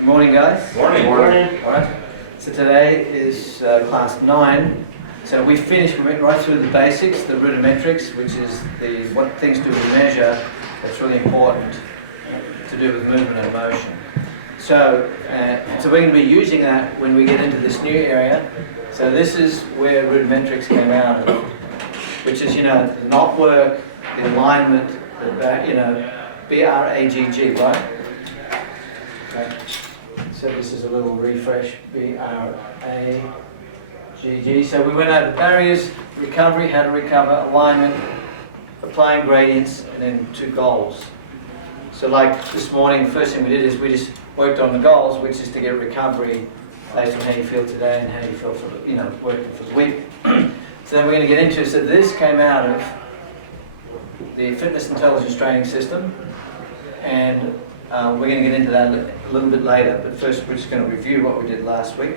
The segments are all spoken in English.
Good morning, guys. Morning. Morning. All right. So today is class 9. So we finished, we went right through the basics, the rudimetrics, which is what things do with measure. That's really important to do with movement and motion. So we're going to be using that when we get into this new area. So this is where rudimetrics came out of, which is, the knot work, the alignment, B-R-A-G-G, right? Okay. So this is a little refresh, B-R-A-G-G. So we went over barriers, recovery, how to recover, alignment, applying gradients, and then 2 goals. So like this morning, the first thing we did is we just worked on the goals, which is to get recovery based on how you feel today and how you feel for, working for the week. So then we're going to get into, so this came out of the fitness intelligence training system, and we're going to get into that a little bit later, but first we're just going to review what we did last week.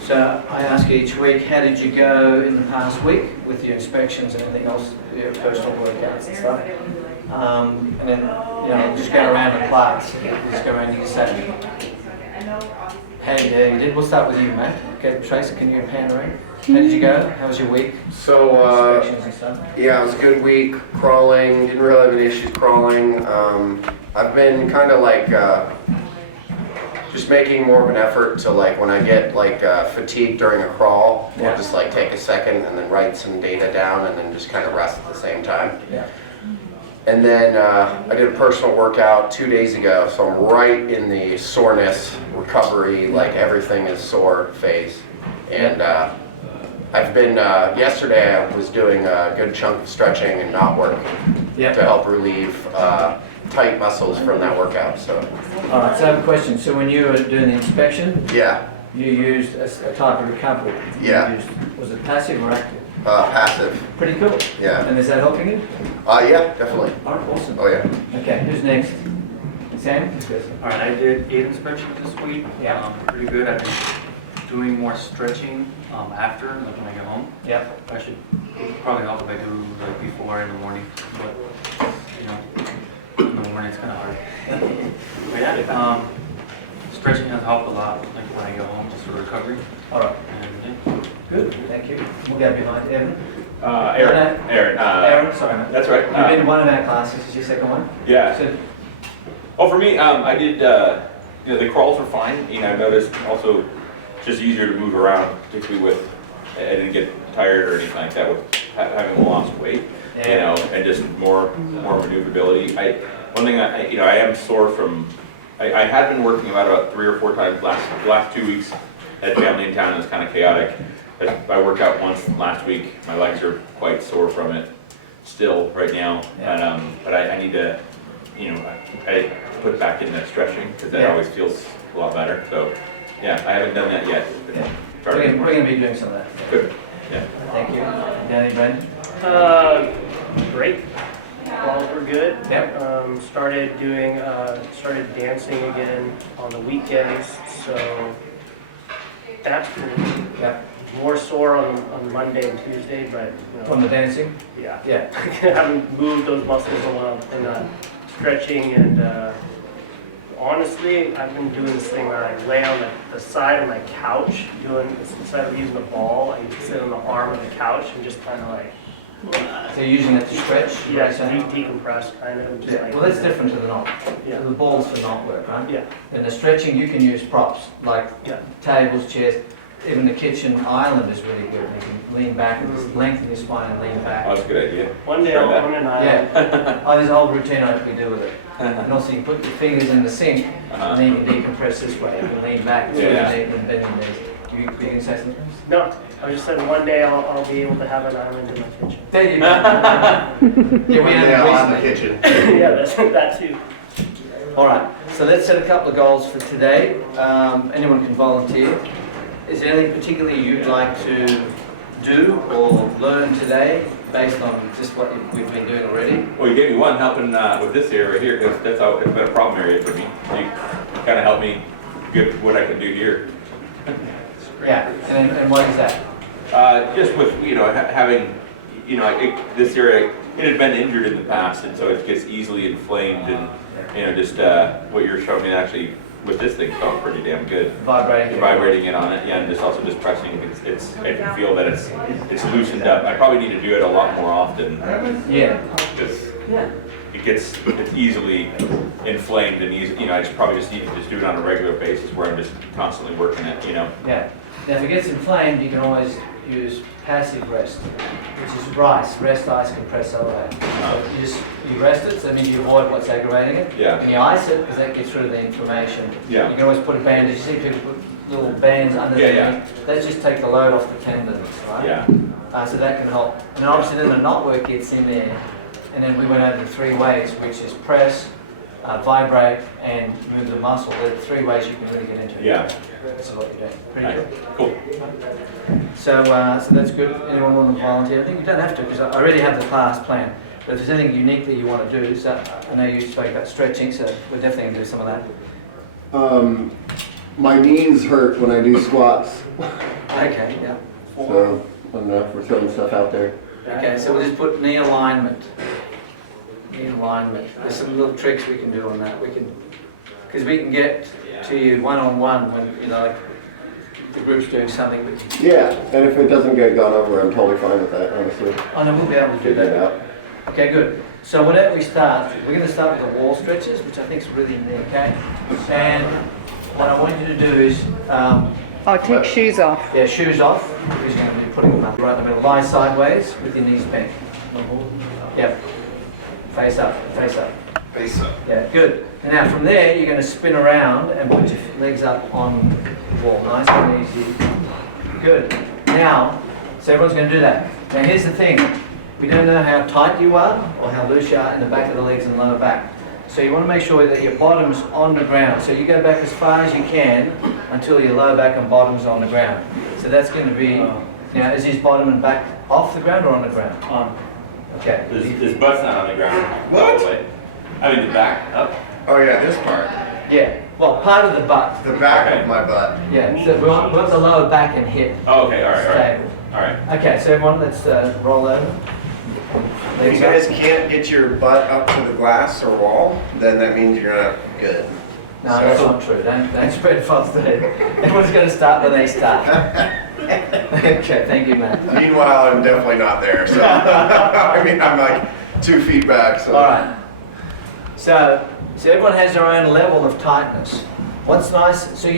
So I ask you each week, how did you go in the past week with your inspections and everything else, your personal workouts and stuff? And then, just go around in class. Just go around and you say, hey, there you did. We'll start with you, Matt. Okay, Tracy, can you pan around? How did you go? How was your week? So, yeah, it was a good week crawling. Didn't really have any issues crawling. I've been kind of like just making more of an effort to, like, when I get fatigued during a crawl, I'll just take a second and then write some data down and then just kind of rest at the same time. Yeah. And then I did a personal workout 2 days ago, so I'm right in the soreness recovery, everything is sore phase. And I've been, yesterday I was doing a good chunk of stretching and knot work to help relieve tight muscles from that workout. So. All right, so I have a question. So when you were doing the inspection, you used a type of recovery. Was it passive or active? Passive. Pretty cool. Yeah. And is that helping you? Yeah, definitely. All right, awesome. Oh yeah. Okay, who's next? Sam? All right, I did 8 inspections this week. Yeah. Pretty good. I've been doing more stretching after, when I get home. Yeah. I should probably help if I do before in the morning, but in the morning it's kind of hard. But yeah, stretching has helped a lot, when I get home, just for recovery. All right. And Good, thank you. We'll go behind Evan. Aaron. Sorry, mate. That's right. You've been in one of our classes. Is your second one? Yeah. So, For me, I did, the crawls were fine. I noticed also just easier to move around, particularly with, I didn't get tired or anything like that with having lost weight, and just more maneuverability. One thing I am sore from, I had been working about 3 or 4 times the last 2 weeks. Had family in town, and it was kind of chaotic. I worked out once last week. My legs are quite sore from it still right now, but I need to, I put back in the stretching because that always feels a lot better. So, yeah, I haven't done that yet. We're going to be doing some of that. Good. Yeah. Thank you. Danny, Brandon? Great. Balls were good. Yep. Started dancing again on the weekdays, so that's cool. Yeah. More sore on Monday and Tuesday, but From the dancing? yeah. Yeah. I haven't moved those muscles a while, and stretching, and honestly, I've been doing this thing where I lay on the side of my couch, instead of using the ball, I sit on the arm of the couch and just kind of So you're using it to stretch? yeah, decompress kind of. Just Well, that's different to the knot. Yeah. The ball's for knot work, right? Yeah. In the stretching, you can use props, like tables, chairs. Even the kitchen island is really good. You can lean back and just lengthen your spine and lean back. Oh, that's a good idea. One day I'll own an island. There's a whole routine on it we do with it. And also you put your fingers in the sink, and then you can decompress this way. You can lean back, and bend your knees. You can say something? No, I just said one day I'll be able to have an island in my kitchen. There you go. We had it recently. kitchen. Yeah, that too. All right, so let's set a couple of goals for today. Anyone can volunteer. Is there anything particularly you'd like to do or learn today based on just what we've been doing already? Well, you gave me one helping with this area right here because it's been a problem area for me. So you kind of helped me get what I can do here. Yeah, and what is that? Just with having this area it had been injured in the past, and so it gets easily inflamed, and just what you're showing me actually with this thing felt pretty damn good. Vibrating it on it, yeah, and just also just pressing. I can feel that it's loosened up. I probably need to do it a lot more often. Yeah. Because it's easily inflamed and easy. I probably just need to just do it on a regular basis where I'm just constantly working it. Yeah. Now, if it gets inflamed, you can always use passive rest, which is RICE, rest, ice, compress, elevate. So you rest it, so that means you avoid what's aggravating it. Yeah. And you ice it, because that gets rid of the inflammation. Yeah. You can always put a bandage. You see people put little bands under the knee. They just take the load off the tendons, right? Yeah. So that can help. And obviously then the knot work gets in there. And then we went over the 3 ways, which is press, vibrate, and move the muscle. There are 3 ways you can really get into it. Yeah. This is what you're doing. Pretty Nice. good. Cool. So that's good. Anyone want to volunteer? I think you don't have to, because I already have the class planned. But if there's anything unique that you want to do, so I know you spoke about stretching, so we're definitely going to do some of that. My knees hurt when I do squats, Okay, yeah. so I don't know if we're throwing stuff out there. Okay, so we'll just put knee alignment. Knee alignment. There's some little tricks we can do on that. Because we can get to you one-on-one when, like, the group's doing something. Yeah, and if it doesn't get gone over, I'm totally fine with that, honestly. Oh, no, we'll be able to do Figure it that. out. Okay, good. So whenever we start, we're going to start with the wall stretches, which I think is really neat, okay? And what I want you to do is, Take shoes off. yeah, shoes off, because you're going to be putting them up right in the middle. Lie sideways with your knees bent. Yep. Face up, face up. Face up. Yeah, good. And now from there, you're going to spin around and put your legs up on the wall. Nice and easy. Good. Now, so everyone's going to do that. Now here's the thing. We don't know how tight you are or how loose you are in the back of the legs and lower back. So you want to make sure that your bottom's on the ground. So you go back as far as you can until your lower back and bottom's on the ground. So that's going to be, now is his bottom and back off the ground or on the ground? On. Okay. His butt's not on the ground. What? I mean, the back up. Oh yeah, this part. Yeah. Well, part of the butt. The back Okay. of my butt. Yeah. So we want the lower back and hip Oh, okay, all right. stable. All right. Okay, so everyone, let's roll over. If Legs you up. guys can't get your butt up to the glass or wall, then that means you're not good. No, that's not true. Don't spread false there. Everyone's going to start where they start. Okay, thank you, Matt. Meanwhile, I'm definitely not there, so. I mean, I'm like 2 feet back, so. All right. So everyone has their own level of tightness. What's nice, so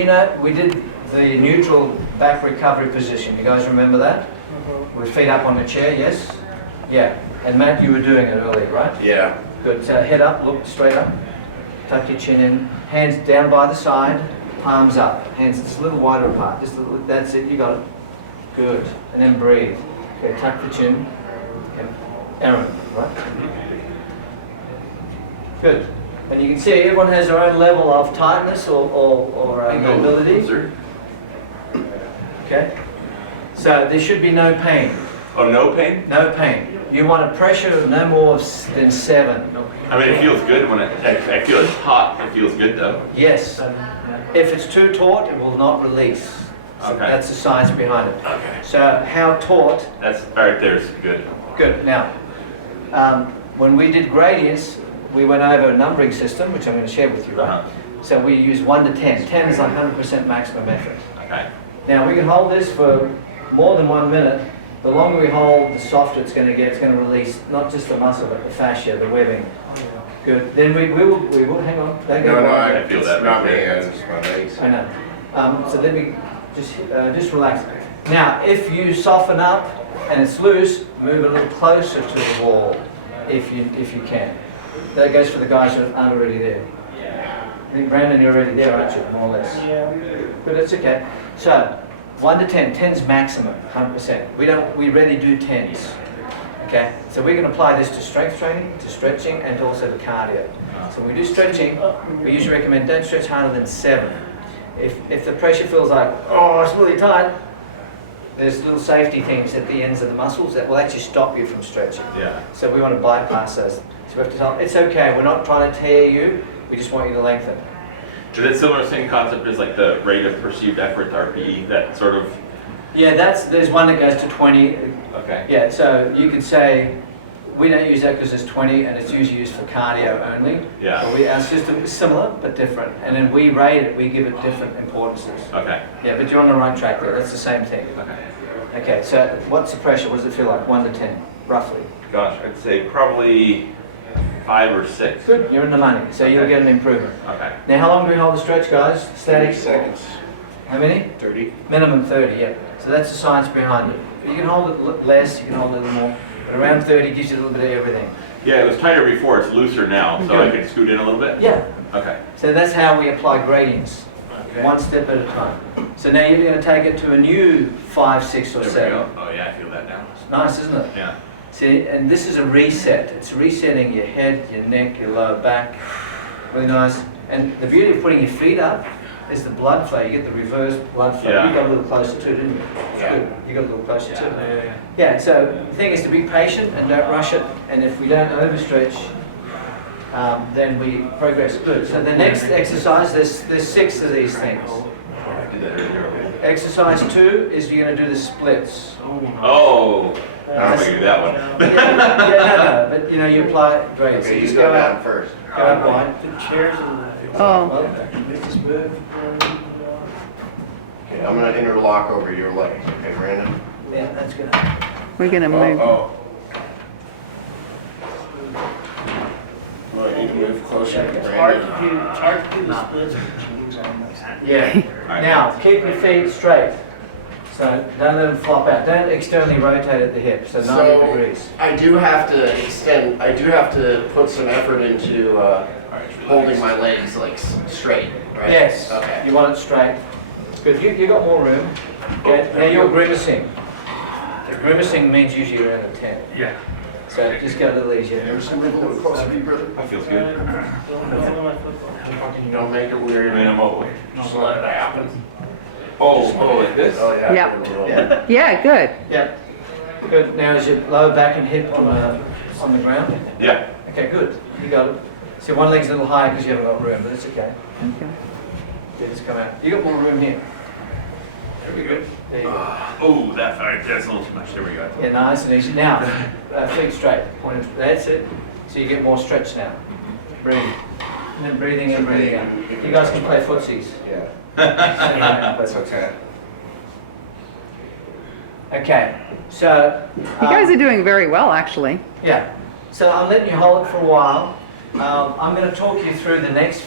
we did the neutral back recovery position. You guys remember that? With feet up on the chair, yes? Yeah. And Matt, you were doing it earlier, right? Yeah. Good. So head up, look straight up. Tuck your chin in. Hands down by the side. Palms up. Hands just a little wider apart. Just a little, that's it. You got it. Good. And then breathe. Okay. Tuck the chin. Okay. Aaron, right? Good. And you can see everyone has their own level of tightness or mobility. Okay. So there should be no pain. Oh, no pain? No pain. You want a pressure of no more than 7. I mean, it feels good when I feel it's hot. It feels good though. Yes. If it's too taut, it will not release. So Okay. that's the science behind it. Okay. So how taut? That's right there's good. Good. Now, when we did gradients, we went over a numbering system, which I'm going to share with you, right? So we use 1 to 10. 10 is 100% maximum effort. Okay. Now we can hold this for more than 1 minute. The longer we hold, the softer it's going to get. It's going to release not just the muscle, but the fascia, the webbing. Good. Then we will hang on. Don't go No, wrong. I feel it's that not right me, there. it's my legs. I know. So let me just relax. Now, if you soften up and it's loose, move a little closer to the wall, if you can. That goes for the guys that aren't already there. I think Brandon, you're already there, aren't you? More or less. Yeah. But it's okay. So 1 to 10. 10's maximum, 100%. We rarely do 10s. Okay. So we can apply this to strength training, to stretching, and also to cardio. So when we do stretching, we usually recommend don't stretch harder than 7. If the pressure feels like, oh, it's really tight, there's little safety things at the ends of the muscles that will actually stop you from stretching. Yeah. So we want to bypass those. So we have to tell them, it's okay, we're not trying to tear you, we just want you to lengthen. Is it similar same concept as like the rate of perceived effort, RPE, that sort of? Yeah, there's one that goes to 20. Okay. Yeah, so you could say we don't use that because it's 20 and it's usually used for cardio only. Yeah. But our system is similar but different. And then we rate it, we give it different importances. Okay. Yeah, but you're on the right track there. That's the same thing. Okay. Okay, so what's the pressure? What does it feel like? 1 to 10, roughly. Gosh, I'd say probably 5 or 6. Good, you're in the money. So you'll get an improvement. Okay. Now, how long do we hold the stretch, guys? Static? 30 seconds. How many? 30. Minimum 30, yeah. So that's the science behind it. You can hold it less, you can hold it a little more, but around 30 gives you a little bit of everything. Yeah, it was tighter before. It's looser now, so I can scoot in a little bit. Yeah. Okay. So that's how we apply gradients, Okay. one step at a time. So now you're going to take it to a new 5, 6, or There we 7. go. Oh yeah, I feel that now. Nice, isn't it? Yeah. See, and this is a reset. It's resetting your head, your neck, your lower back. Really nice. And the beauty of putting your feet up is the blood flow. You get the reverse blood flow. Yeah. You got a little closer too, didn't you? It's Yeah. good. You got a little closer too. Yeah. Yeah, so the thing is to be patient and don't rush it. And if we don't overstretch, then we progress good. So the next exercise, there's 6 of these things. I did that earlier. Exercise 2 is you're going to do the splits. Oh, I don't know if I can do that one. No, but you know, you apply it great. So Okay, you you just go go down out, first. go out wide. The chairs and Oh, Well, Okay, I'm gonna interlock over your legs. Okay, Brandon? yeah, that's good. we're gonna move. Oh. Do I need to move closer to it's hard Brandon? to do the splits. Yeah. Now, keep your feet straight. So don't let them flop out. Don't externally rotate at the hip, so 90 So degrees. I do have to extend, I do have to put some effort into holding my legs like straight, right? Yes. Okay. You want it straight. Good. You got more room. Okay. Now you're grimacing. Grimacing means usually you're in a 10. Yeah. So just go a little easier. Emerson, move a little closer to you, brother. That feels good. Don't make it I weird. mean, I'm over. Just let it happen. Oh, like this? Oh, yeah. Yeah. do a little- Yeah. Yeah, good. Yeah. Good. Now is your lower back and hip on the ground? Yeah. Okay, good. You got it. See, one leg's a little higher because you haven't got room, but it's okay. Okay. Yeah, just come out. You got more room here. There we go. There you go. Oh, that's a little too much. There we go. Yeah, nice and easy. Now, feet straight. Point of, that's it. So you get more stretch now. Breathe. And then breathing in, breathing out. You guys can play footsies. Yeah, That's that's okay. Okay, so. You guys are doing very well, actually. Yeah, so I'm letting you hold it for a while. I'm going to talk you through the next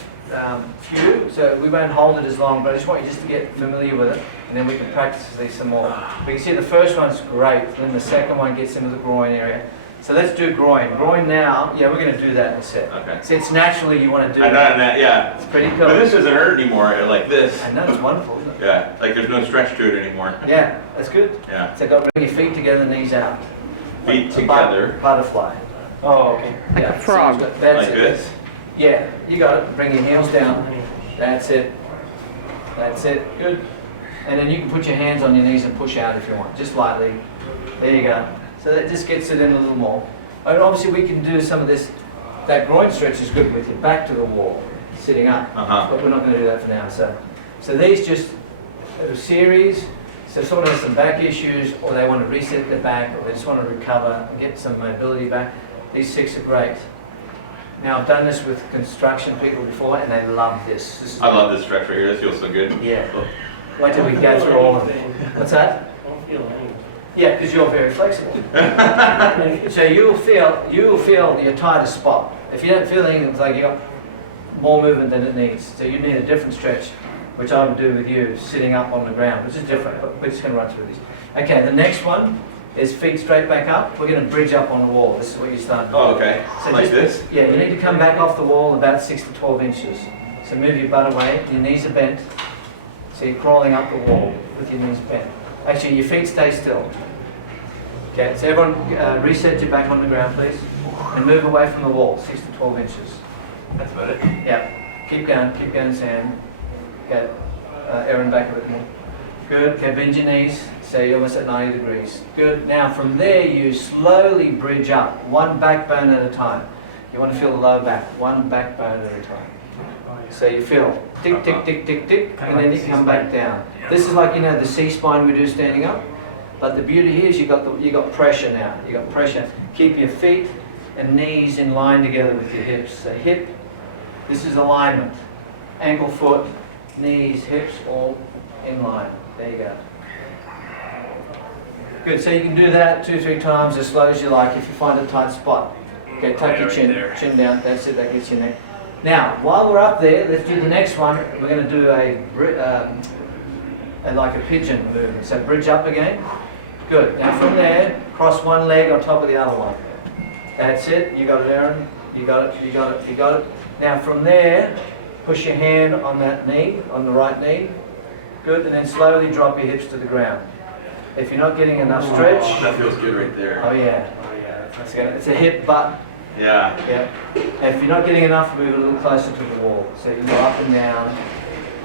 few, so we won't hold it as long, but I just want you just to get familiar with it, and then we can practice these some more. But you see the first one's great, then the second one gets into the groin area. So let's do groin. Groin now, yeah, we're going to do that in a sec. Okay. So it's naturally you want to do I know that. that, yeah. It's pretty cool. But this doesn't hurt anymore, like this. I know, it's wonderful, isn't it? Yeah, like there's no stretch to it anymore. Yeah, that's good. Yeah. So got bring your feet together, knees out. Feet A together, butterfly. Oh, okay. Like Yeah, a frog. so that's like it. this. Yeah, you got it. Bring your heels down. That's it. That's it. Good. And then you can put your hands on your knees and push out if you want, just lightly. There you go. So that just gets it in a little more. And obviously we can do some of this. That groin stretch is good with your back to the wall, sitting up. Uh-huh. But we're not going to do that for now. So these just a series. So if someone has some back issues, or they want to reset their back, or they just want to recover and get some mobility back, these 6 are great. Now I've done this with construction people before, and they love this. This is I love this stretch right here. This feels so good. Yeah. Wait till we go through all of it. What's that? I don't feel anything. Yeah, because you're very flexible. So you'll feel your tightest spot. If you don't feel anything, it's like you got more movement than it needs. So you need a different stretch, which I would do with you sitting up on the ground, which is different, but we're just going to run through these. Okay, the next one is feet straight back up. We're going to bridge up on the wall. This is what you start doing. Oh, okay. So Like just- this? Yeah, you need to come back off the wall about 6 to 12 inches. So move your butt away, your knees are bent. So you're crawling up the wall with your knees bent. Actually, your feet stay still. Okay, so everyone reset your back on the ground, please. And move away from the wall, 6 to 12 inches. That's about it. Yeah, keep going, Sam. Okay, Aaron, back a bit more. Good, okay, bend your knees. So you're almost at 90 degrees. Good, now from there you slowly bridge up, one backbone at a time. You want to feel the low back, one backbone at a time. So you feel tick, tick, tick, tick, tick, and then you come back down. This is like, you know, the C-spine we do standing up. But the beauty here is you got pressure now. You got pressure. Keep your feet and knees in line together with your hips. So hip, this is alignment. Ankle, foot, knees, hips, all in line. There you go. Good, so you can do that 2-3 times as slow as you like if you find a tight spot. Okay, tuck your chin down, that's it, that gets you there. Now, while we're up there, let's do the next one. We're going to do like a pigeon movement. So bridge up again. Good, now from there, cross one leg on top of the other one. That's it, you got it, Aaron. You got it, you got it, you got it. Now from there, push your hand on that knee, on the right knee. Good, and then slowly drop your hips to the ground. If you're not getting enough stretch. Oh, that feels good right there. Oh yeah. It's a hip butt. Yeah. Yeah. And if you're not getting enough, move a little closer to the wall. So you go up and down.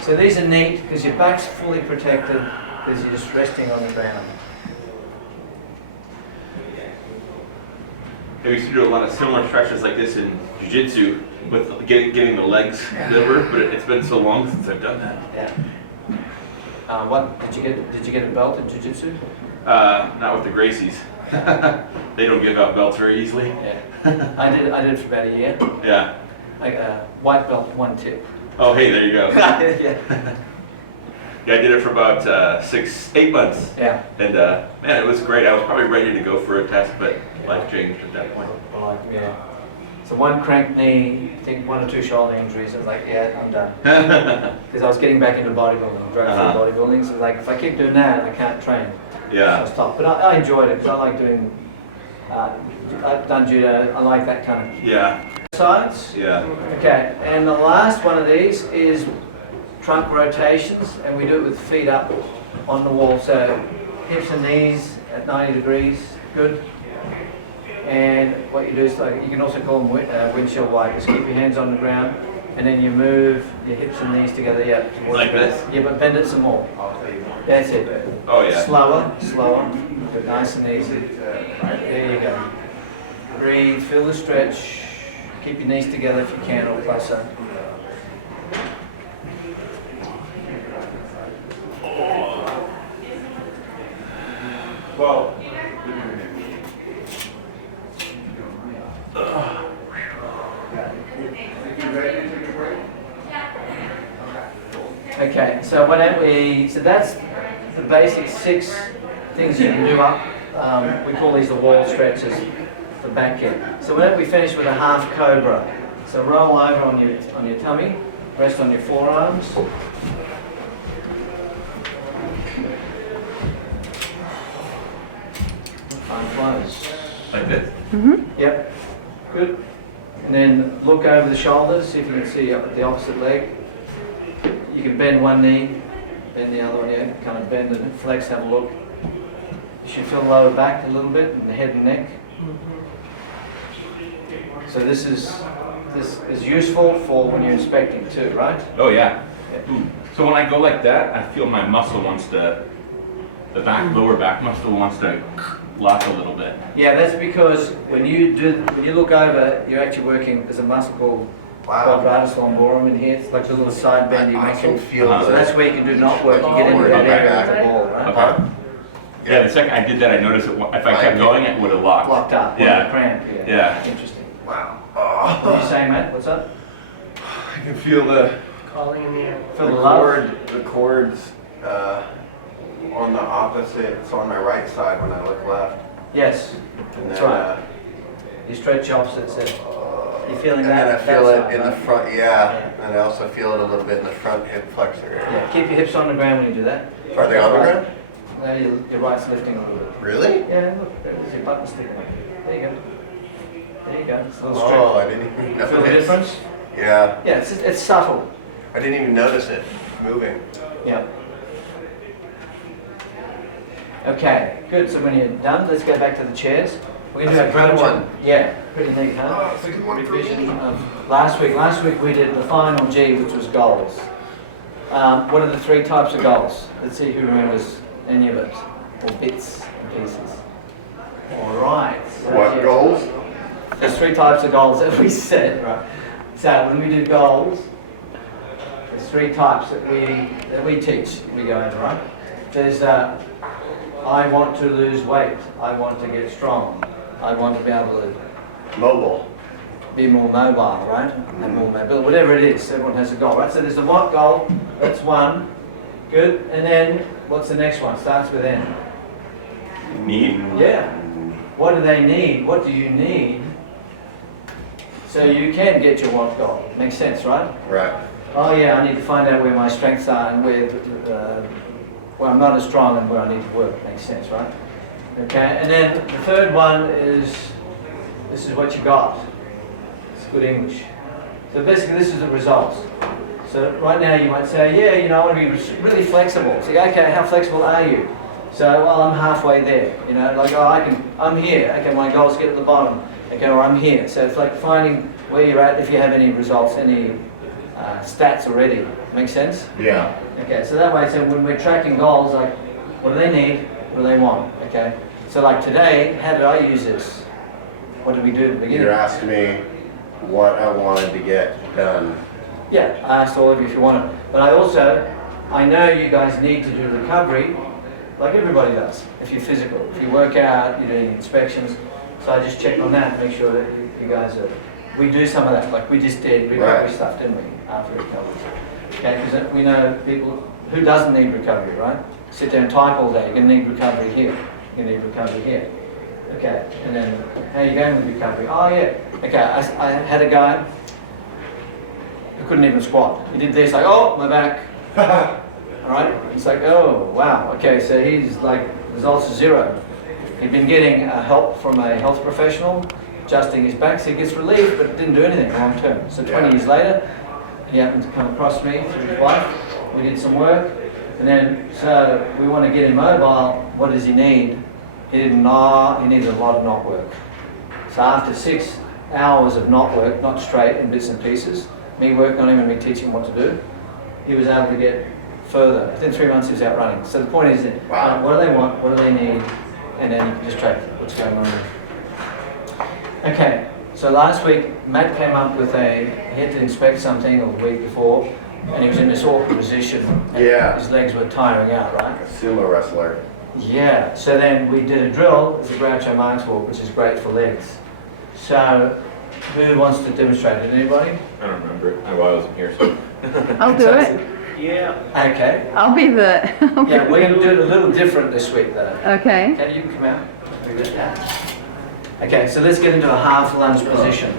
So these are neat because your back's fully protected because you're just resting on the ground. I used to do a lot of similar stretches like this in jiu-jitsu with getting the legs over, but it's been so long since I've done that. Yeah. What did you get? Did you get a belt in jiu-jitsu? Not with the Gracies. They don't give out belts very easily. Yeah. I did it for about a year. Yeah. Like white belt, one tip. Oh, hey, there you go. Yeah. Yeah, I did it for about 8 months. Yeah. And man, it was great. I was probably ready to go for a test, but life changed at that point. Like, yeah. So one cranked knee, I think 1 or 2 shoulder injuries. I was like, yeah, I'm done. Because I was getting back into bodybuilding, drug free bodybuilding. So like, if I keep doing that, I can't train. Yeah. So I stopped. But I enjoyed it because I like doing. I've done judo. I like that kind of. Yeah. Sides. Yeah. Okay, and the last one of these is trunk rotations, and we do it with feet up on the wall. So hips and knees at 90 degrees. Good. And what you do is, like, you can also call them windshield wipers. Keep your hands on the ground, and then you move your hips and knees together. Yeah, Like this? Yeah, but bend it some more. That's it. Oh yeah. Slower, but nice and easy. There you go. Breathe, feel the stretch. Keep your knees together if you can, or closer. Well. Okay, so why don't we, so that's the basic 6 things you can do up. We call these the wall stretches, the back kick. So why don't we finish with a half cobra. So roll over on your tummy, rest on your forearms. Find close. Like this? Yep, good. And then look over the shoulders, see if you can see up at the opposite leg. You can bend one knee, bend the other one, yeah, kind of bend and flex, have a look. You should feel the lower back a little bit, and the head and neck. So this is useful for when you're inspecting too, right? Oh yeah. Yeah. So when I go like that, I feel my muscle wants to, the lower back muscle wants to lock a little bit. Yeah, that's because when you look over, you're actually working, there's a muscle called quadratus lumborum in here. It's like a little side bendy I muscle. can feel So that's where you can do knot work. You get into that area of the ball, right? Okay. Yeah, the second I did that, I noticed that if I kept going, it would have locked. Locked up. Yeah. Cramp. Yeah. Interesting. Wow. What are you saying, Matt? What's up? I can feel the Calling in the air. Feel the love? the cords on the opposite, so on my right side when I look left. Yes. And That's then, right. You stretch opposites there. You're feeling and that? then I feel that it side, in the right? front, yeah. And I also feel it a little bit in the front hip flexor area. Yeah. Keep your hips on the ground when you do that. Are they on the ground? No, your right's lifting a little bit. Really? Yeah, look, there's your button sticking up. There you go. There you go. It's a little Oh, stretch. I didn't even Feel the notice. difference? Yeah, Yeah, it's subtle. I didn't even notice it moving. Yeah. Okay, good. So when you're done, let's go back to the chairs. We're going to do That's a good Groucho. one. Yeah, pretty neat, huh? it's a good one for Revision of last week we did the final G, which was goals. What are the 3 types of goals? Let's see who remembers any of it, or bits and pieces. All right. So What here's- goals? There's 3 types of goals that we said, right? So when we do goals, there's 3 types that we teach. We go over, right? There's I want to lose weight. I want to get strong. I want to be able to Mobile. be more mobile, right? And more mobile, whatever it is, everyone has a goal, right? So there's a what goal, that's one. Good, and then what's the next one? Starts with N. Need. Yeah. What do they need? What do you need? So you can get your what goal. Makes sense, right? Right. Oh yeah, I need to find out where my strengths are and where I'm not as strong and where I need to work. Makes sense, right? Okay, and then the third one is, this is what you got. It's good English. So basically this is the results. So right now you might say, yeah, you know, I want to be really flexible. So okay, how flexible are you? So, well, I'm halfway there. You know, like, oh, I'm here. Okay, my goal is to get to the bottom. Okay, or I'm here. So it's like finding where you're at, if you have any results, any stats already. Make sense? Yeah. Okay, so that way, so when we're tracking goals, like, what do they need? What do they want? Okay, so like today, how did I use this? What did we do at the beginning? You asked me what I wanted to get done. Yeah, I asked all of you if you want it. But I know you guys need to do recovery, like everybody does. If you're physical, if you work out, you're doing inspections. So I just checked on that, make sure that you guys are. We do some of that, like we just did recovery stuff, didn't we? After recovery. Okay, because we know people who doesn't need recovery, right? Sit there and type all day. You're going to need recovery here. You're going to need recovery here. Okay, and then how are you going with recovery? Oh yeah. Okay, I had a guy who couldn't even squat. He did this, like, oh, my back. All right. It's like, oh wow. Okay, so he's like results are 0. He'd been getting help from a health professional, adjusting his back, so he gets relief, but didn't do anything long term. So 20 years later, he happened to come across me through his wife. We did some work, and then so we want to get him mobile. What does he need? He needed a lot of knot work. So after 6 hours of knot work, not straight in bits and pieces, me working on him and me teaching him what to do, he was able to get further. Within 3 months, he was out running. So the point is, that, what do they want? What do they need? And then you can just track what's going on. Okay, so last week, Matt came up with he had to inspect something, or the week before, and he was in this awkward position. Yeah. His legs were tiring out, right? Sumo wrestler. Yeah, so then we did a drill, it's a Groucho Marx walk, which is great for legs. So, who wants to demonstrate it? Anybody? I don't remember it. I wasn't here, so. I'll do it. Yeah. Okay. I'll be the. Yeah, we're going to do it a little different this week though. Okay. Okay, you can come out. Okay, so let's get into a half lunge position.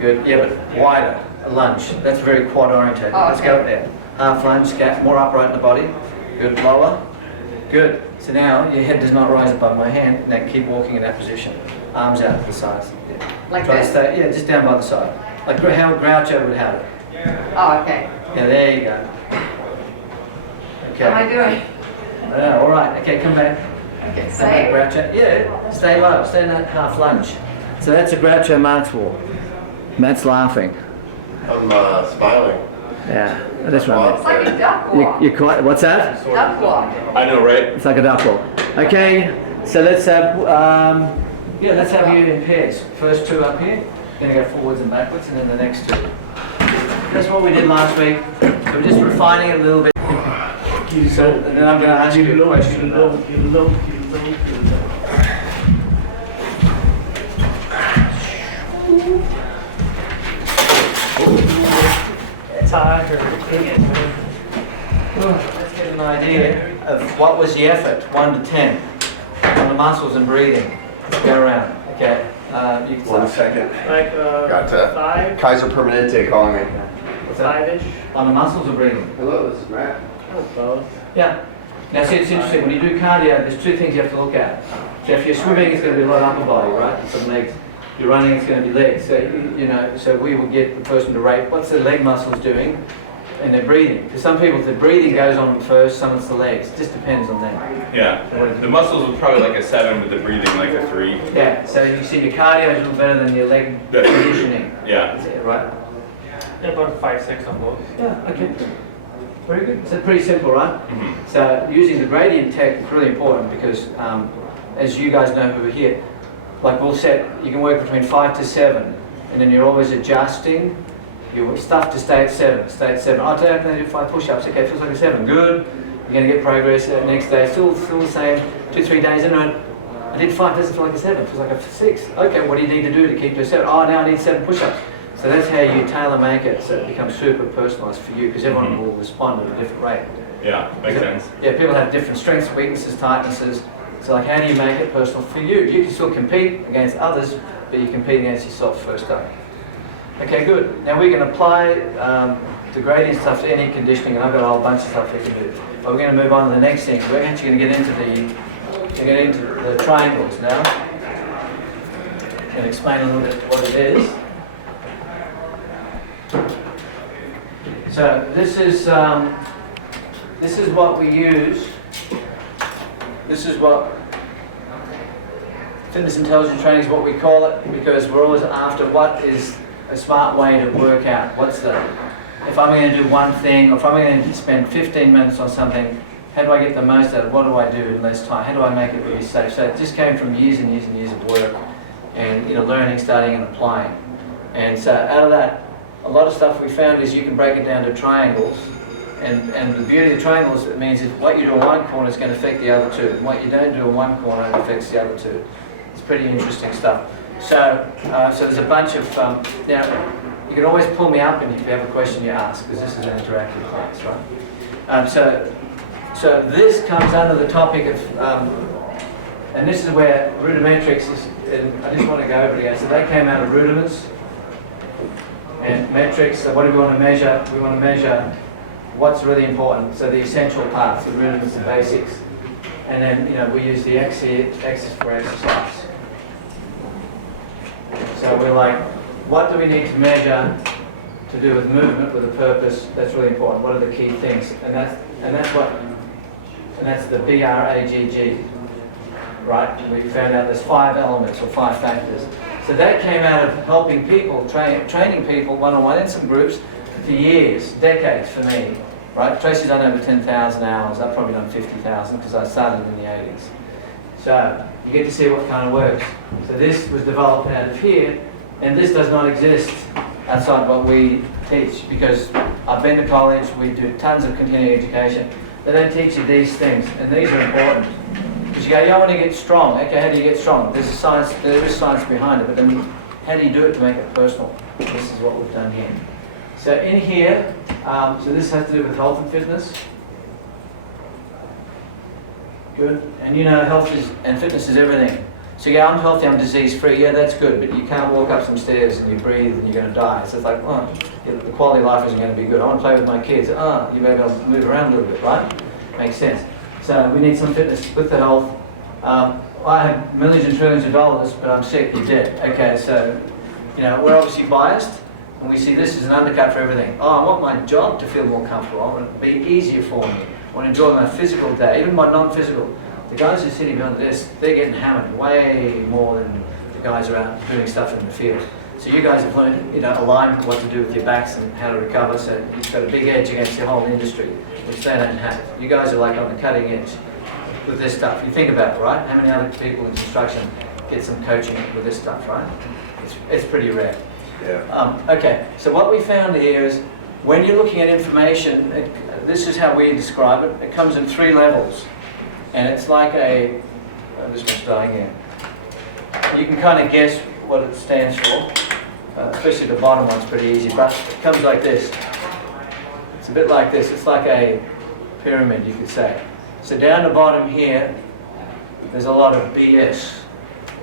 Good, yeah, but wider, a lunge. That's very quad oriented. Oh, Let's go up there. Half lunge, gap, more upright in the body. Good, lower. Good. So now your head does not rise above my hand. Now keep walking in that position. Arms out to the sides. Yeah. Like Try to this? stay, yeah, just down by the side. Like how Groucho would have it. Oh, okay. Yeah, there you go. Okay. What am I doing? All right. Okay, come back. Okay, Come back, Groucho. Yeah, stay low. Stay in that half lunge. So that's a Groucho Marx walk. Matt's laughing. I'm smiling. Yeah, that's right. It's like a duck walk. You're quite. What's that? Duck walk. I know, right? It's like a duck walk. Okay, so let's have let's have you in pairs. First 2 up here. Going to go forwards and backwards, and then the next 2. That's what we did last week. So we're just refining it a little bit. So and then I'm going to ask you a question. Tired. Let's get an idea of what was the effort, 1 to 10, on the muscles and breathing. Let's go around. Okay. You can 1 start. second. Like Got to. 5, Kaiser Permanente calling me. What's that? 5-ish. On the muscles or breathing? Hello, this is Matt. Oh, both. Yeah. Now see, it's interesting, when you do cardio, there's 2 things you have to look at. So if you're swimming, it's going to be a lot of upper body, right? And some legs. If you're running, it's going to be legs. So, so we will get the person to rate what's the leg muscles doing and their breathing. Because some people, the breathing goes on first, some it's the legs. It just depends on them. Yeah. The muscles was probably like a 7, with the breathing like a 3. Yeah, so you see your cardio is a little better than your leg Yeah. conditioning. Yeah. Is it right? Yeah, about 5, 6 on both. Yeah, okay. Very good. So pretty simple, right? Mhm. So using the gradient tech is really important because, as you guys know who are here, like we'll set, you can work between 5 to 7, and then you're always adjusting your stuff to stay at 7. Stay at 7. Oh, today I'm going to do 5 push-ups. Okay, feels like a 7. Good. You're going to get progress the next day, still the same, 2-3 days, and I did 5, doesn't feel like a 7, it feels like a 6. Okay, what do you need to do to keep to a 7? Oh, now I need 7 push-ups. So that's how you tailor make it, so it becomes super personalised for you, because everyone will respond at a different rate. Yeah, makes sense. Yeah, people have different strengths, weaknesses, tightnesses. So like, how do you make it personal for you? You can still compete against others, but you compete against yourself first up. Okay, good. Now we can apply the gradient stuff to any conditioning, and I've got a whole bunch of stuff we can do. But we're going to move on to the next thing. We're actually going to get into the triangles now. I'm going to explain a little bit what it is. So this is what we use. This is what fitness intelligence training is what we call it, because we're always after what is a smart way to work out. If I'm going to do one thing, or if I'm going to spend 15 minutes on something, how do I get the most out of it? What do I do in less time? How do I make it really safe? So it just came from years and years and years of work, and learning, studying, and applying. And so out of that, a lot of stuff we found is you can break it down to triangles. And the beauty of triangles, it means is what you do in one corner is going to affect the other two, and what you don't do in one corner affects the other two. It's pretty interesting stuff. So there's a bunch of, now, you can always pull me up, and if you have a question you ask, because this is an interactive class, right? So this comes under the topic of, and this is where rudimetrics is, and I just want to go over it again. So they came out of rudiments and metrics. So what do we want to measure? We want to measure what's really important. So the essential parts, the rudiments, the basics. And then, we use the X here, X is for exercise. So we're like, what do we need to measure to do with movement, with a purpose? That's really important. What are the key things? And that's the BRAGG, right? We found out there's 5 elements or 5 factors. So that came out of helping people, training people one-on-one in some groups for years, decades for me, right? Tracy's done over 10,000 hours. I've probably done 50,000 because I started in the 80s. So you get to see what kind of works. So this was developed out of here, and this does not exist outside what we teach, because I've been to college, we do tons of continuing education. They don't teach you these things, and these are important. Because you go, I want to get strong. Okay, how do you get strong? There is science behind it, but then how do you do it to make it personal? This is what we've done here. So in here, so this has to do with health and fitness. Good. And health and fitness is everything. So you go, I'm healthy, I'm disease-free. Yeah, that's good, but you can't walk up some stairs and you breathe and you're going to die. So it's like, the quality of life isn't going to be good. I want to play with my kids. You maybe I'll move around a little bit, right? Makes sense. So we need some fitness with the health. I have millions and trillions of dollars, but I'm sick, you're dead. Okay, so, we're obviously biased, and we see this as an undercut for everything. I want my job to feel more comfortable. I want it to be easier for me. I want to enjoy my physical day, even my non-physical. The guys who are sitting behind this, they're getting hammered way more than the guys who are out doing stuff in the field. So you guys have learned, alignment, what to do with your backs and how to recover. So you've got a big edge against the whole industry, which they don't have. You guys are like on the cutting edge with this stuff. You think about it, right? How many other people in construction get some coaching with this stuff, right? It's pretty rare. Yeah. Okay, so what we found here is when you're looking at information, this is how we describe it. It comes in 3 levels. And it's like this one's dying here. You can kind of guess what it stands for. Especially the bottom one's pretty easy, but it comes like this. It's a bit like this. It's like a pyramid, you could say. So down the bottom here, there's a lot of BS.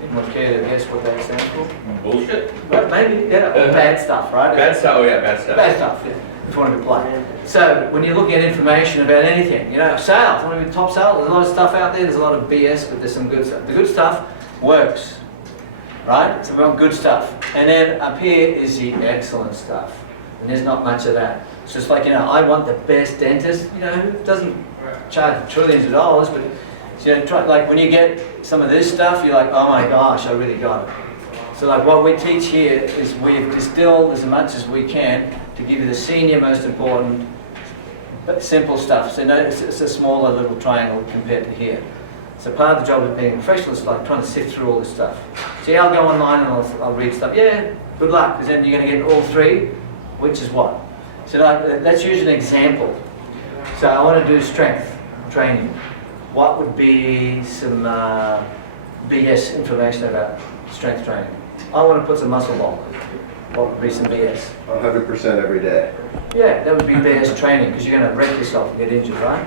Anyone care to guess what that stands for? Bullshit. But maybe, yeah, or bad stuff, right? Bad stuff. Oh yeah, bad stuff. Bad stuff, yeah. If you want to play. So when you're looking at information about anything, sales, I want to be top sales, there's a lot of stuff out there, there's a lot of BS, but there's some good stuff. The good stuff works, right? So we want good stuff. And then up here is the excellent stuff. And there's not much of that. It's just like, I want the best dentist, who doesn't charge trillions of dollars, but like when you get some of this stuff, you're like, oh my gosh, I really got it. So like what we teach here is we've distilled as much as we can to give you the senior, most important, but simple stuff. So it's a smaller little triangle compared to here. So part of the job of being a professional is like trying to sift through all this stuff. So I'll go online and I'll read stuff. Yeah, good luck, because then you're going to get all 3, which is what? So let's use an example. So I want to do strength. training, what would be some BS information about strength training? I want to put some muscle bulk. What would be some BS? 100% every day. Yeah, that would be BS training because you're going to wreck yourself and get injured, right?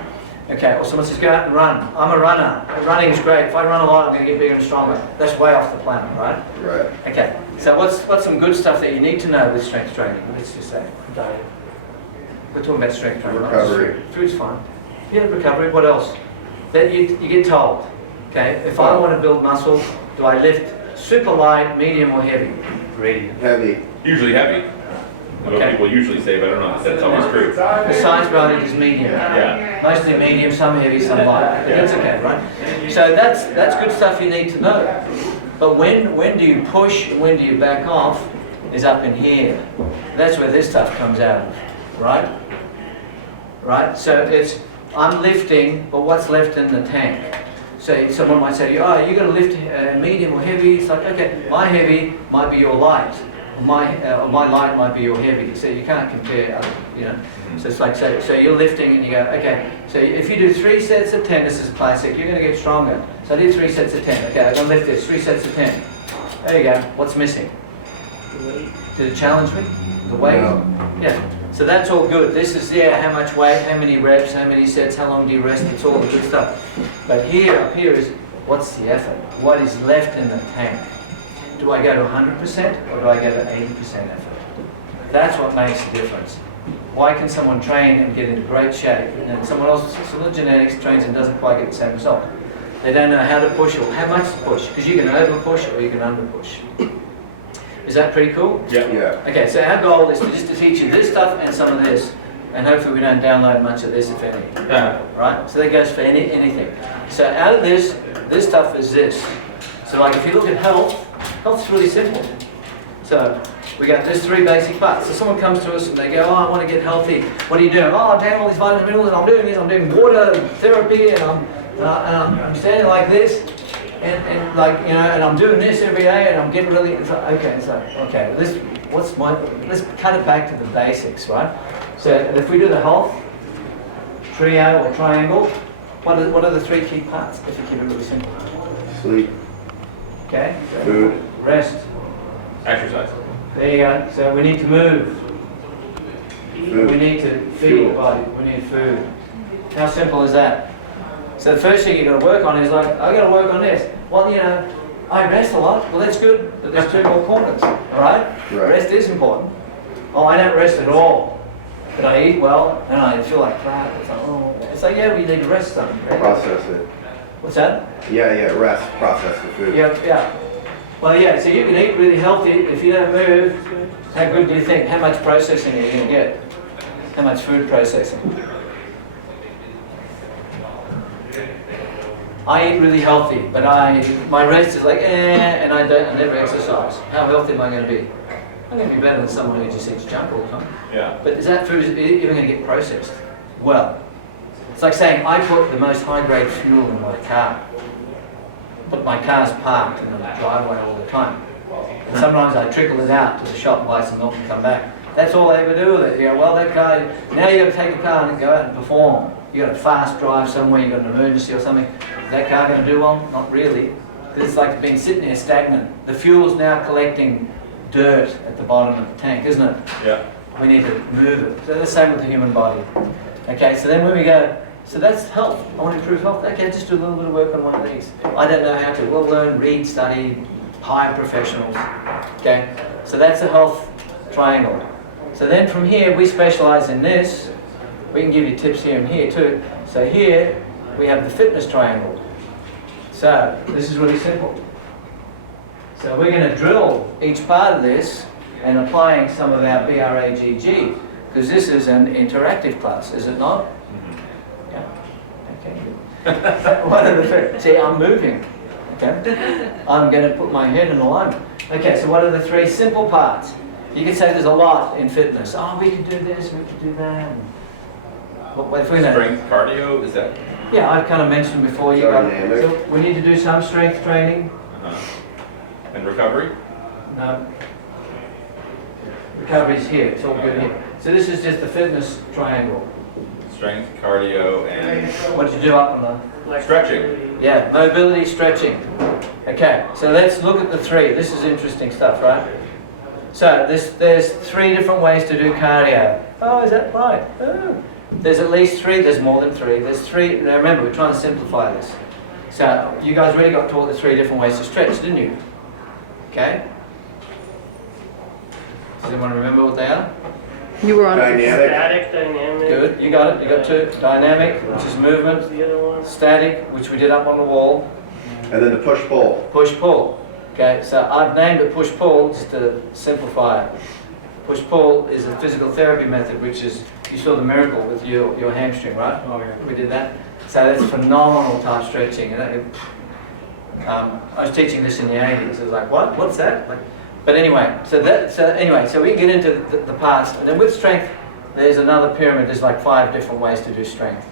Okay, or someone says go out and run. I'm a runner. Running is great. If I run a lot, I'm going to get bigger and stronger. That's way off the planet, right? Right. Okay, so what's some good stuff that you need to know with strength training? Let's just say. Diet. We're talking about strength training. right? Recovery. Food's fine. Yeah, recovery. What else? Then you get told, okay, if I want to build muscle, do I lift super light, medium, or heavy? Gradient. Heavy. Usually heavy. That's what Okay. people usually say, but I don't know if that's always true. The science behind it is medium. Yeah. Mostly medium, some heavy, some light. But that's okay, right? So that's good stuff you need to know. But when do you push and when do you back off is up in here. That's where this stuff comes out of, right? Right? So it's, I'm lifting, but what's left in the tank? So someone might say to you, oh, you're going to lift medium or heavy. It's like, okay, my heavy might be your light. My light might be your heavy, so you can't compare, you know. So it's like, so you're lifting and you go, okay, so if you do 3 sets of 10, this is classic, you're going to get stronger. So I did 3 sets of 10, okay, I'm going to lift this, 3 sets of 10. There you go, what's missing? Did it challenge me? The weight? No. Yeah, so that's all good. This is, yeah, how much weight, how many reps, how many sets, how long do you rest, it's all the good stuff. But here, up here is, what's the effort? What is left in the tank? Do I go to 100% or do I go to 80% effort? That's what makes the difference. Why can someone train and get into great shape and someone else, similar genetics, trains and doesn't quite get the same result? They don't know how to push or how much to push because you can over push or you can under push. Is that pretty cool? Yeah. Yeah. Okay, so our goal is just to teach you this stuff and some of this, and hopefully we don't download much of this, if any. Yeah. Right? So that goes for anything. So out of this stuff is this. So like if you look at health is really simple. So we got these 3 basic parts. So someone comes to us and they go, oh, I want to get healthy. What are you doing? Oh, I'm taking all these vitamins and minerals and I'm doing this. I'm doing water therapy and I'm standing like this and like, you know, and I'm doing this every day and I'm getting really, let's cut it back to the basics, right? So if we do the health, trio or triangle, what are the 3 key parts if you keep it really simple? Sleep. Okay? Food. Rest. Exercise. There you go. So we need to move. Food. We need to feed the body. We need food. How simple is that? So the first thing you've got to work on is like, I've got to work on this. Well, you know, I rest a lot. Well, that's good, but there's 2 more corners. All right? Right. Rest is important. Oh, I don't rest at all. But I eat well, and I feel like crap. It's like, yeah, we need to rest some. Right? Process it. What's that? Yeah, rest. Process the food. Yeah. Well, yeah, so you can eat really healthy. If you don't move, how good do you think? How much processing are you going to get? How much food processing? I eat really healthy, but my rest is like, and I never exercise. How healthy am I going to be? I'm going to be better than someone who just eats junk all the time. Yeah. But is that food even going to get processed? Well, it's like saying I put the most high-grade fuel in my car. But my car's parked in the driveway all the time. And sometimes I trickle it out to the shop and buy some milk and come back. That's all they ever do with it. You go, well, that car, now you've got to take the car and go out and perform. You've got a fast drive somewhere, you've got an emergency or something. Is that car going to do well? Not really. Because it's like being sitting there stagnant. The fuel's now collecting dirt at the bottom of the tank, isn't it? Yeah. We need to move it. So the same with the human body. Okay, so then when we go, so that's health. I want to improve health. Okay, just do a little bit of work on one of these. I don't know how to. Well, learn, read, study, hire professionals. Okay, so that's a health triangle. So then from here, we specialize in this. We can give you tips here and here too. So here, we have the fitness triangle. So this is really simple. So we're going to drill each part of this and applying some of our BRAGG, because this is an interactive class, is it not? Yeah. Okay. What are the 3? See, I'm moving. Okay. I'm going to put my head in alignment. Okay. So what are the 3 simple parts? You could say there's a lot in fitness. Oh, we could do this, we could do that. But if we're Strength cardio, is that? yeah, I've kind of mentioned before. You got, Dynamic. so we need to do some strength training. And recovery? No. Recovery's here. It's all good here. So this is just the fitness triangle. strength, cardio, and What did you do up on the? stretching. Yeah, mobility, stretching. Okay, so let's look at the three. This is interesting stuff, right? So there's 3 different ways to do cardio. Oh, is that right? Oh. There's at least 3. There's more than 3. There's 3. Now remember, we're trying to simplify this. So you guys already got taught the 3 different ways to stretch, didn't you? Okay. Does anyone remember what they are? You were on. Dynamic. Static, dynamic. Good. You got it. You got 2. Dynamic, which is movement. What's the other one? Static, which we did up on the wall. And then the push-pull. Push-pull. Okay, so I've named it push-pull just to simplify it. Push-pull is a physical therapy method, which is, you saw the miracle with your hamstring, right? Oh, yeah. We did that. So that's phenomenal type stretching. I was teaching this in the 80s. I was like, what? What's that? Like, but anyway, so we get into the parts. And then with strength, there's another pyramid. There's like 5 different ways to do strength.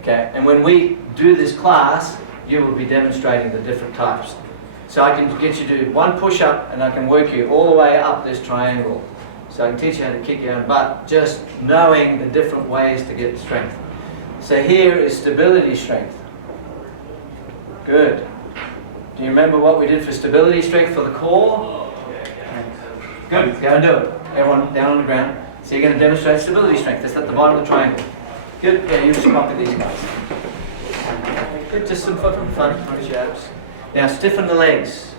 Okay, and when we do this class, you will be demonstrating the different types. So I can get you to do 1 push-up, and I can work you all the way up this triangle. So I can teach you how to kick your own butt, just knowing the different ways to get strength. So here is stability strength. Good. Do you remember what we did for stability strength for the core? Good, go and do it. Everyone down on the ground. So you're going to demonstrate stability strength. That's at the bottom of the triangle. Good, yeah, you just copy these guys. Good, just some fun, push your abs. Now stiffen the legs.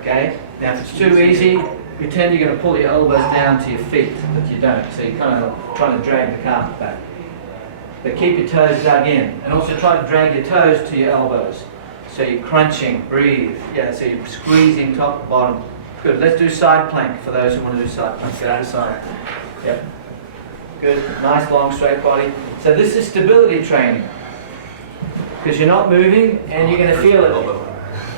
Okay? Now if it's too easy, pretend you're going to pull your elbows down to your feet, but you don't. So you're kind of trying to drag the carpet back. But keep your toes dug in. And also try to drag your toes to your elbows. So you're crunching, breathe. Yeah, so you're squeezing top to bottom. Good, let's do side plank for those who want to do side plank. Go to the side. Yep. Good, nice long straight body. So this is stability training. Because you're not moving and you're going to feel it.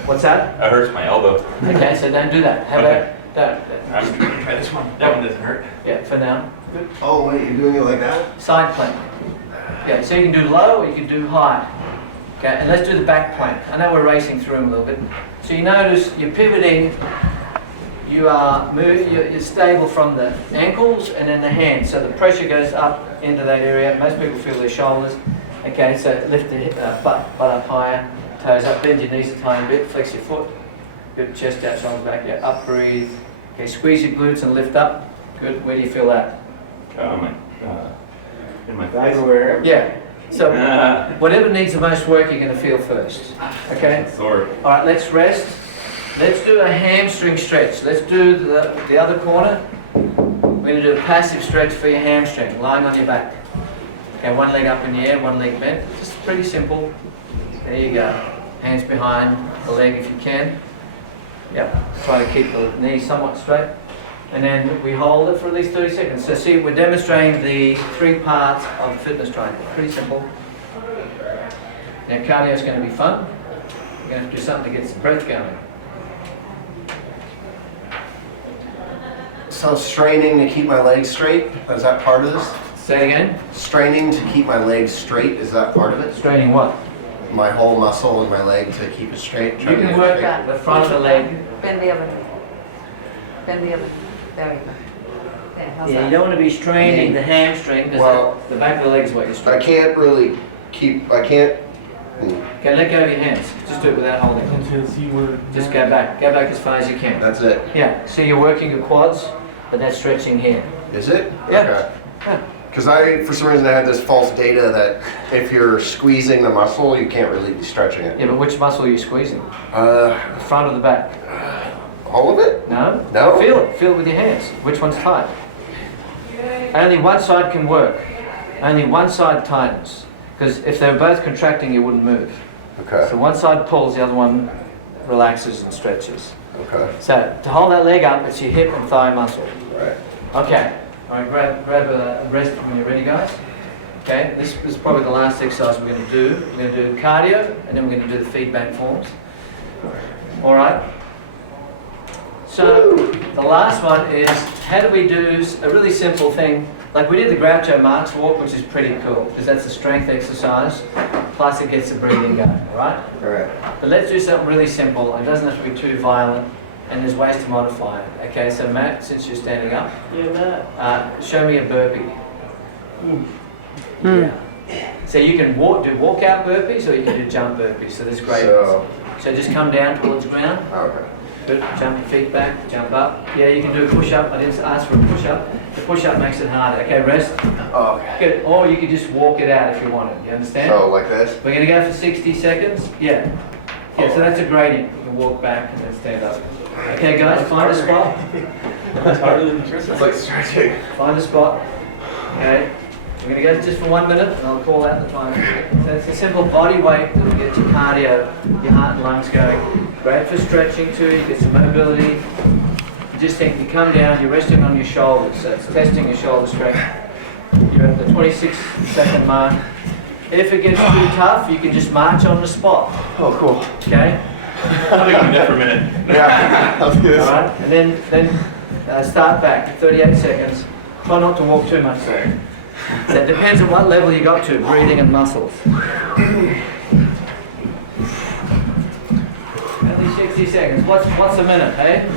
What's that? That hurts my elbow. Okay, so don't do that. How about don't. I'm going to try this one. That one doesn't hurt. Yeah, for now. Good. Oh, wait, you're doing it like that? Side plank. Okay, so you can do low or you can do high. Okay, and let's do the back plank. I know we're racing through them a little bit. So you notice you're pivoting. You're stable from the ankles and then the hands. So the pressure goes up into that area. Most people feel their shoulders. Okay, so lift the butt up higher, toes up, bend your knees a tiny bit, flex your foot. Good, chest out, shoulders back, yeah, up, breathe. Okay, squeeze your glutes and lift up. Good, where do you feel that? In my face. Yeah, so whatever needs the most work, you're going to feel first. Okay? Sore. All right, let's rest. Let's do a hamstring stretch. Let's do the other corner. We're going to do a passive stretch for your hamstring, lying on your back. Okay, 1 leg up in the air, 1 leg bent. Just pretty simple. There you go. Hands behind the leg if you can. Yep. Try to keep the knee somewhat straight. And then we hold it for at least 30 seconds. So see, we're demonstrating the 3 parts of the fitness triangle. Pretty simple. Now cardio is going to be fun. You're going to have to do something that gets the breath going. So straining to keep my legs straight, is that part of this? Say it again. Straining to keep my legs straight, is that part of it? Straining what? My whole muscle in my leg to keep it straight? You trying to can get work straight? the front of the leg. Bend the other knee. Bend the other knee. There you go. There, how's Yeah, you that? don't want to be straining the hamstring because Well, the back of the leg is what you're I straining. can't really keep, I can't, Okay, let go of your hands. Just do it without holding them. Until see where. Just go back. Go back as far as you can. that's it. Yeah, see you're working your quads, but that's stretching here. Is it? Yeah. Okay. Yeah. Because for some reason I had this false data that if you're squeezing the muscle, you can't really be stretching it. Yeah, but which muscle are you squeezing? Uh, The front or the back? all of it? No? No. Feel it. Feel it with your hands. Which one's tight? Only one side can work. Only one side tightens. Because if they were both contracting, you wouldn't move. Okay. So one side pulls, the other one relaxes and stretches. Okay. So to hold that leg up, it's your hip and thigh muscle. Right. Okay. All right, grab a rest when you're ready, guys. Okay, this is probably the last exercise we're going to do. We're going to do cardio, and then we're going to do the feedback forms. All right. So the last one is how do we do a really simple thing? Like we did the Groucho Marx walk, which is pretty cool because that's a strength exercise. Plus it gets the breathing going. All right. All right. But let's do something really simple. It doesn't have to be too violent. And there's ways to modify it. Okay, so Matt, since you're standing up, Yeah, Matt. show me a burpee. Yeah. So you can do walkout burpees or you can do jump burpees. So there's great. So, So just come down towards the ground. okay. Good. Jump your feet back. Jump up. Yeah, you can do a push-up. I didn't ask for a push-up. The push-up makes it harder. Okay, rest. Oh, okay. Good. Or you could just walk it out if you wanted. You understand? So like this? We're going to go for 60 seconds. Yeah. Yeah, so that's a gradient. You can walk back and then stand up. Okay, guys, find a spot. It's harder than the first It's one. like stretching. Find a spot. Okay. We're going to go just for 1 minute and I'll call out the time. So it's a simple body weight that'll get your cardio, your heart and lungs going. Great for stretching too, you get some mobility. Just think you come down, you're resting on your shoulders, so it's testing your shoulder strength. You're at the 26-second mark. If it gets too tough, you can just march on the spot. Oh, cool. Okay? I'll be going there for a minute. Yeah, that's good. Alright, and then start back, 38 seconds. Try not to walk too much though. So it depends on what level you got to, breathing and muscles. Only 60 seconds. What's a minute, hey?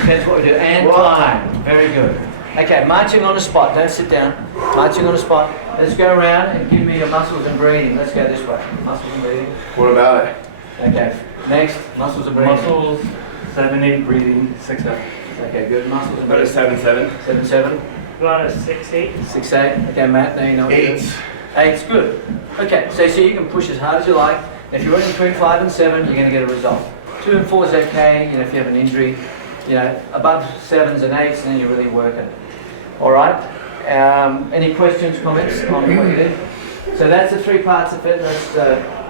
Depends what we do. And time. Very good. Okay, marching on the spot. Don't sit down. Marching on the spot. Let's go around and give me your muscles and breathing. Let's go this way. Muscles and breathing. What about it? Okay. Next, muscles and breathing. Muscles, 7-8, breathing, 6-7. Okay, good. Muscles and About a breathing. 7-7. 7-7. About a 6-8. 6-8. Okay, Matt, now you know what to do. 8. 8's good. Okay, so you can push as hard as you like. If you're running between 5 and 7, you're going to get a result. 2 and 4 is okay, if you have an injury. Above 7s and 8s, then you're really working. All right. Any questions, comments on what you did? So that's the 3 parts of fitness.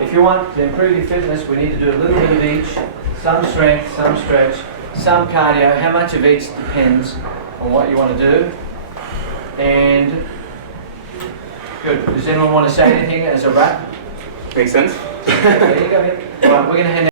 If you want to improve your fitness, we need to do a little bit of each. Some strength, some stretch, some cardio. How much of each depends on what you want to do. And good. Does anyone want to say anything as a wrap? Makes sense? Okay, there you go. All right, we're going to hand